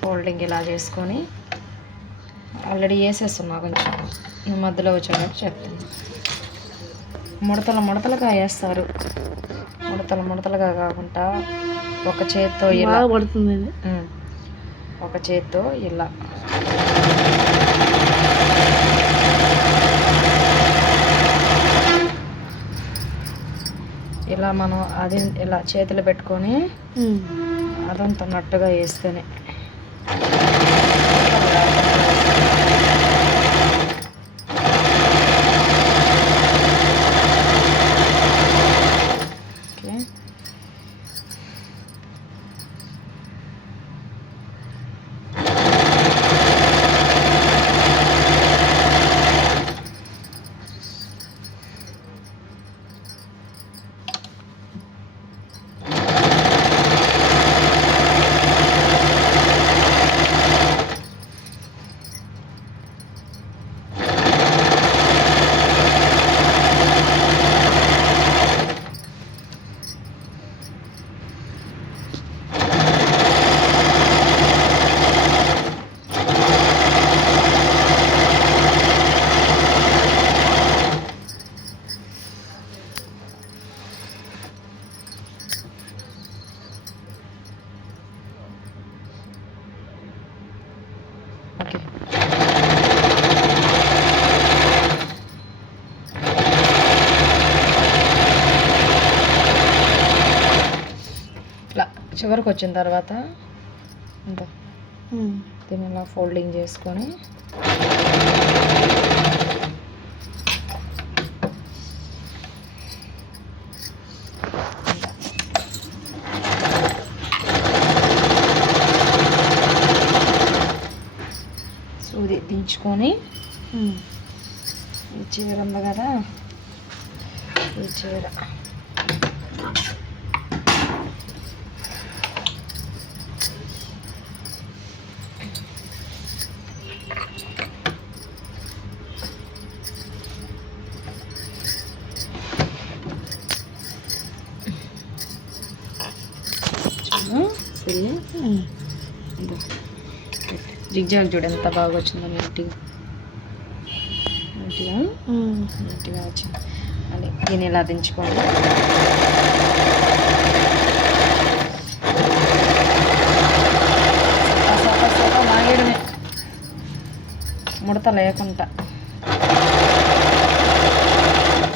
Folding ఇలా చేసుకొని already వేసేస్తున్నా కొంచెం మధ్యలో వచ్చేటట్టు చెప్తాను. ముడతలుగా వేస్తారు, ముడతలుగా కాకుండా ఒక చేత్తో ఇలా పడుతుంది, ఒక చేత్తో ఇలా ఇలా మనం అది ఇలా చేతులు పెట్టుకొని అదంతా నట్టుగా వేస్తేనే ఓకే. ఇట్లా చివరికి వచ్చిన తర్వాత ఇంకా దీన్ని ఇలా ఫోల్డింగ్ చేసుకొని సూది దించుకొని ఈ చీర ఉంది కదా, ఈ చీర జిగ్జాగ్ చూడు ఎంత బాగా వచ్చిందో, నీట్గా వచ్చింది. అని దీన్ని ఇలా దించుకోండి. లాగేయడమే ముడత లేకుండా.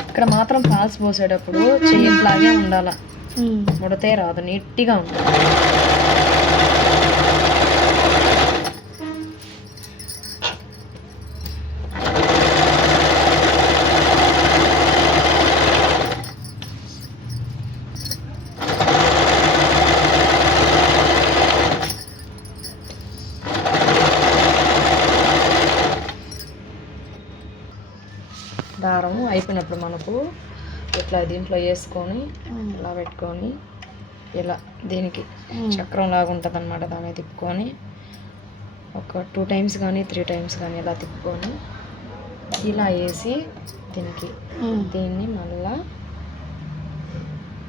ఇక్కడ మాత్రం పాల్స్ పోసేటప్పుడు చెయ్యిలాగే ఉండాల, ముడతే రాదు, నీట్గా ఉంటుంది. దారం అయిపోయినప్పుడు మనకు ఇట్లా దీంట్లో వేసుకొని ఇలా పెట్టుకొని ఇలా దీనికి చక్రం లాగా ఉంటుంది అన్నమాట, దాన్ని తిప్పుకొని ఒక 2 times కానీ 3 times కానీ ఇలా తిప్పుకొని ఇలా వేసి దీన్ని మళ్ళా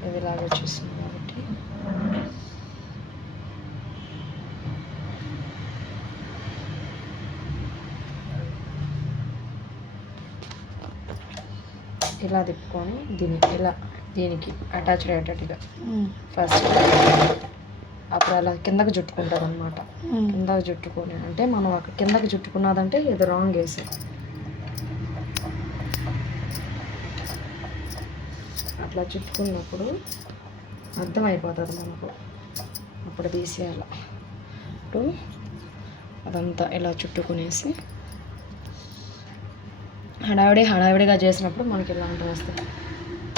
ఇదిలాగా వచ్చేస్తుంది కాబట్టి ఇలా తిప్పుకొని దీనికి అటాచ్ అయ్యేటట్టుగా ఫస్ట్ అప్పుడు అలా కిందకి చుట్టుకుంటారు అనమాట. కిందకి చుట్టుకొని అంటే మనం అక్కడ కిందకి చుట్టుకున్నదంటే ఇది రాంగ్ వేసి అట్లా చుట్టుకున్నప్పుడు అర్థమైపోతుంది మనకు, అప్పుడు తీసేయాలి. అప్పుడు అదంతా ఇలా చుట్టుకునేసి హడావిడిగా చేసినప్పుడు మనకి ఇలాంటివి వస్తాయి,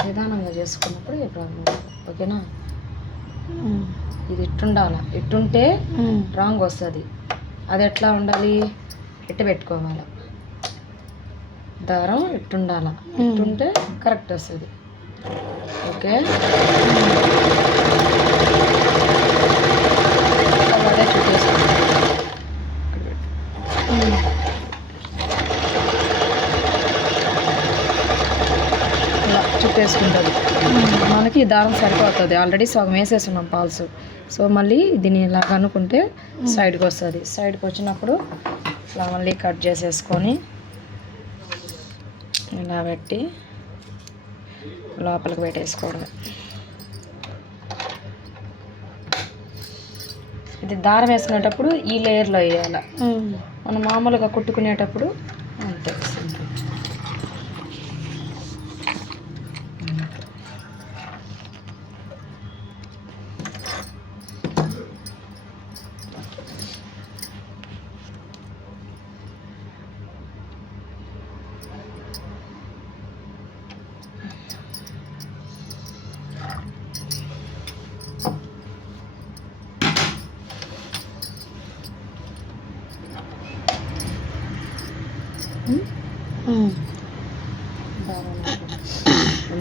నిదానంగా చేసుకున్నప్పుడు ఇప్పుడు ఓకేనా. ఇది ఇట్టుండాలి, ఇట్టుంటే రాంగ్ వస్తుంది. అది ఎట్లా ఉండాలి, ఇట్టు పెట్టుకోవాలి, దారం ఇట్టుండాలి, ఇట్టుంటే కరెక్ట్ వస్తుంది. ఓకే, అదే చుట్టేసుకోండి. చుట్టేసుకుంటుంది మనకి దారం సరిపోతుంది. ఆల్రెడీ సగం వేసేస్తున్నాం పాల్స్. సో మళ్ళీ దీన్ని ఇలాగ అనుకుంటే సైడ్కి వస్తుంది. సైడ్కి వచ్చినప్పుడు ఇలా మళ్ళీ కట్ చేసేసుకొని ఇలా పెట్టి లోపలికి పెట్టేసుకోవడం. ఇది దారం వేసుకునేటప్పుడు ఈ లేయర్లో వేయాలి. మనం మామూలుగా కుట్టుకునేటప్పుడు అంతే సింపుల్.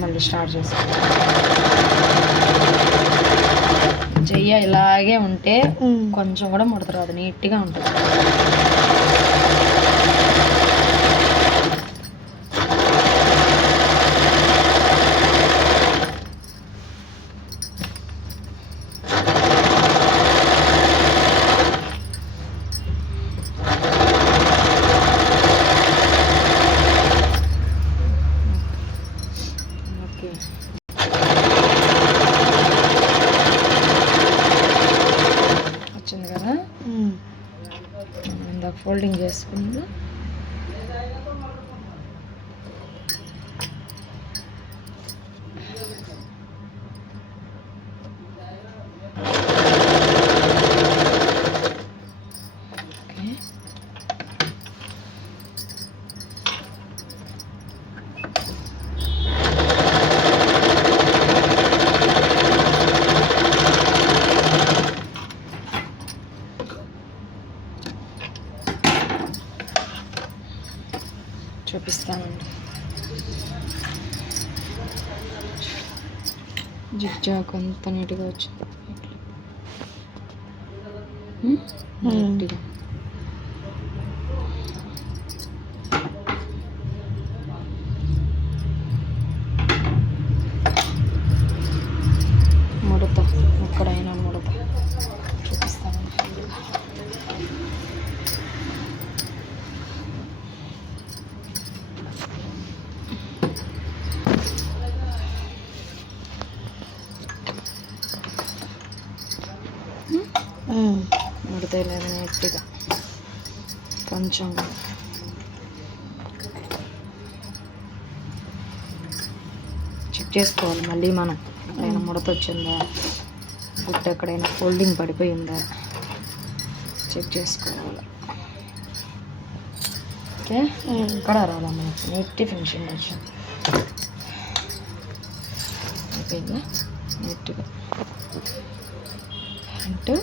మళ్ళీ స్టార్ట్ చేసుకోవాలి. చెయ్య ఇలాగే ఉంటే కొంచెం కూడా ముడత రాదు, నీట్గా ఉంటుంది. వచ్చింది కదా, ఇందాక ఫోల్డింగ్ చేసుకుంది. చూపిస్తానండి. జిగ్జాగ్ అంత నీట్గా వచ్చింది. నీట్గా ముడత ఎక్కడైనా ముడత చూపిస్తానండి. ముడత లేదు నీట్గా, కొంచెం చెక్ చేసుకోవాలి. మళ్ళీ మనం ఎక్కడైనా ముడత వచ్చిందా, గుట్ట ఎక్కడైనా ఫోల్డింగ్ పడిపోయిందా చెక్ చేసుకోవాలి. ఓకే, ఇక్కడ రాదా మనకి నీట్ ఫినిషింగ్ వచ్చింది. అయిపోయిందా నీట్గా. అంటే